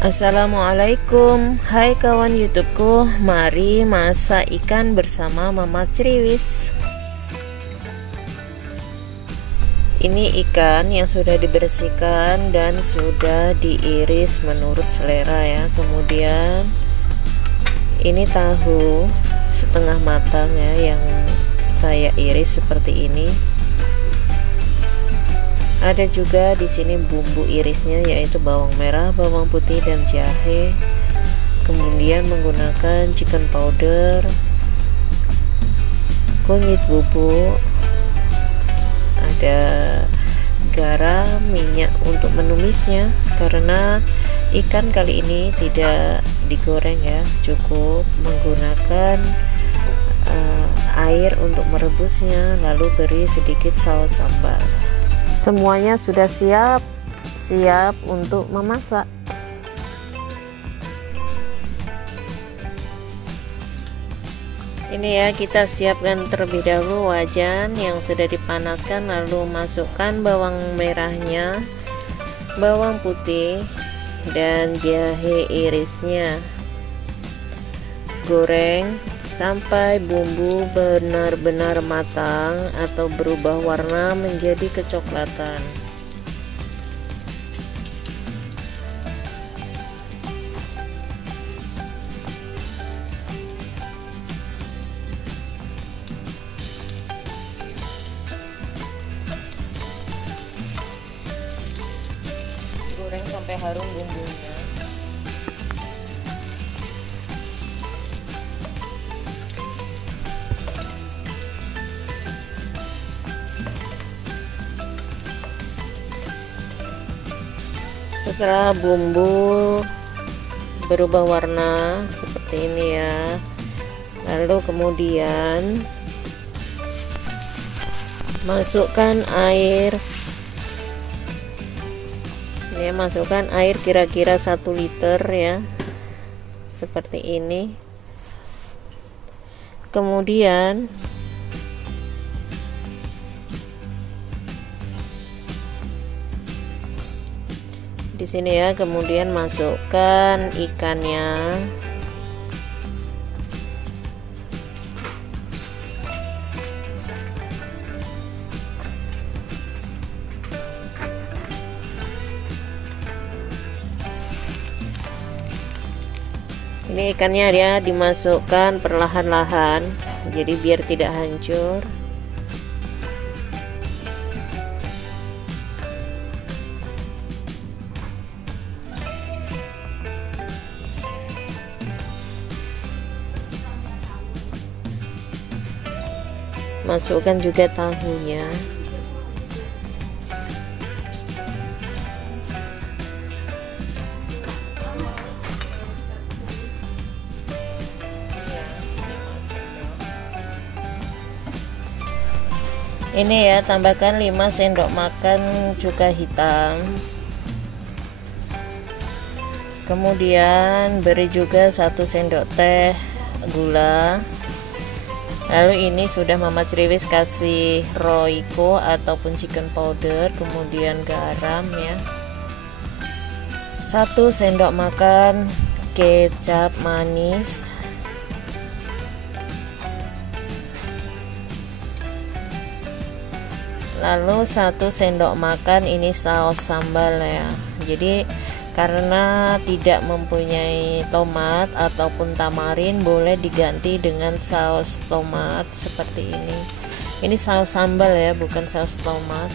Assalamualaikum, hai kawan YouTubeku, mari masak ikan bersama Mama Criwis. Ini ikan yang sudah dibersihkan dan sudah diiris menurut selera ya. Kemudian ini tahu setengah matang ya, yang saya iris seperti ini. Ada juga di sini bumbu irisnya, yaitu bawang merah, bawang putih, dan jahe. Kemudian menggunakan chicken powder, kunyit bubuk, ada garam, minyak untuk menumisnya. Karena ikan kali ini tidak digoreng ya, cukup menggunakan air untuk merebusnya, lalu beri sedikit saus sambal. Semuanya sudah siap untuk memasak. Ini ya, kita siapkan terlebih dahulu wajan yang sudah dipanaskan, lalu masukkan bawang merahnya, bawang putih, dan jahe irisnya. Goreng sampai bumbu benar-benar matang atau berubah warna menjadi kecoklatan. Goreng sampai harum bumbunya. Setelah bumbu berubah warna seperti ini ya, lalu kemudian masukkan air. Ini masukkan air kira-kira 1 liter ya, seperti ini. Kemudian di sini ya, kemudian masukkan ikannya. Ini ikannya ya dimasukkan perlahan-lahan, jadi biar tidak hancur. Masukkan juga tahunya. Ini ya, tambahkan 5 sendok makan cuka hitam. Kemudian beri juga 1 sendok teh gula. Lalu ini sudah Mama Criwis kasih Royco ataupun chicken powder, kemudian garam ya. 1 sendok makan kecap manis. Lalu 1 sendok makan ini saus sambal ya. Jadi karena tidak mempunyai tomat ataupun tamarin, boleh diganti dengan saus tomat seperti ini. Ini saus sambal ya, bukan saus tomat.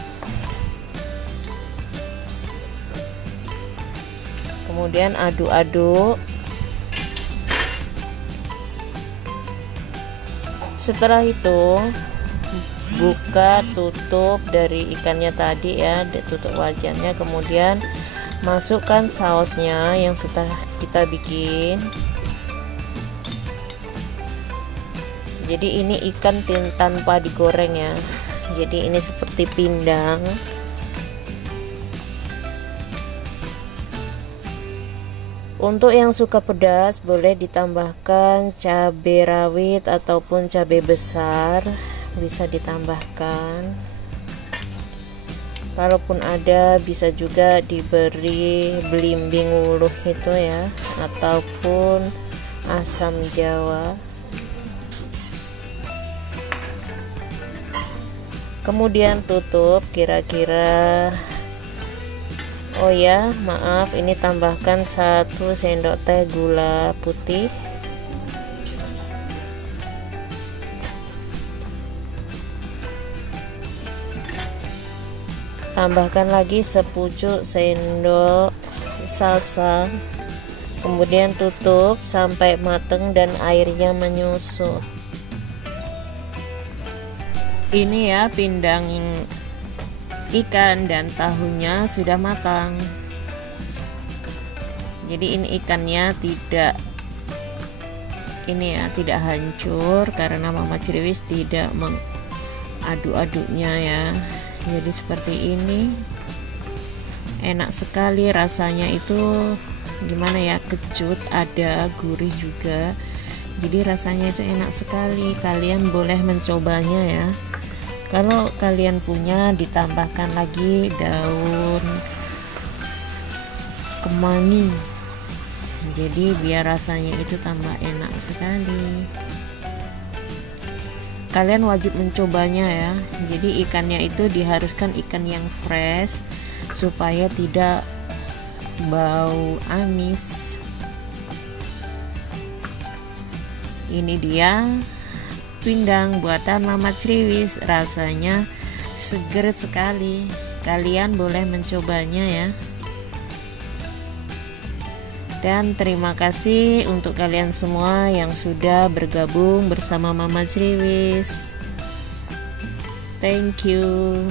Kemudian aduk-aduk. Setelah itu buka tutup dari ikannya tadi ya, tutup wajannya, kemudian masukkan sausnya yang sudah kita bikin. Jadi ini ikan tanpa digoreng ya, jadi ini seperti pindang. Untuk yang suka pedas boleh ditambahkan cabai rawit ataupun cabai besar, bisa ditambahkan. Kalaupun ada, bisa juga diberi belimbing wuluh itu ya, ataupun asam jawa. Kemudian tutup kira-kira, oh ya maaf, ini tambahkan 1 sendok teh gula putih, tambahkan lagi sepucuk sendok salsa, kemudian tutup sampai matang dan airnya menyusut. Ini ya pindang ikan dan tahunya sudah matang. Jadi ini ikannya tidak hancur karena Mama Criwis tidak mengaduk-aduknya ya. Jadi seperti ini, enak sekali rasanya, itu gimana ya, kecut, ada gurih juga, jadi rasanya itu enak sekali. Kalian boleh mencobanya ya. Kalau kalian punya, ditambahkan lagi daun kemangi, jadi biar rasanya itu tambah enak sekali. Kalian wajib mencobanya ya. Jadi ikannya itu diharuskan ikan yang fresh supaya tidak bau amis. Ini dia pindang buatan Mama Criwis, rasanya seger sekali. Kalian boleh mencobanya ya. Dan terima kasih untuk kalian semua yang sudah bergabung bersama Mama Criwis. Thank you.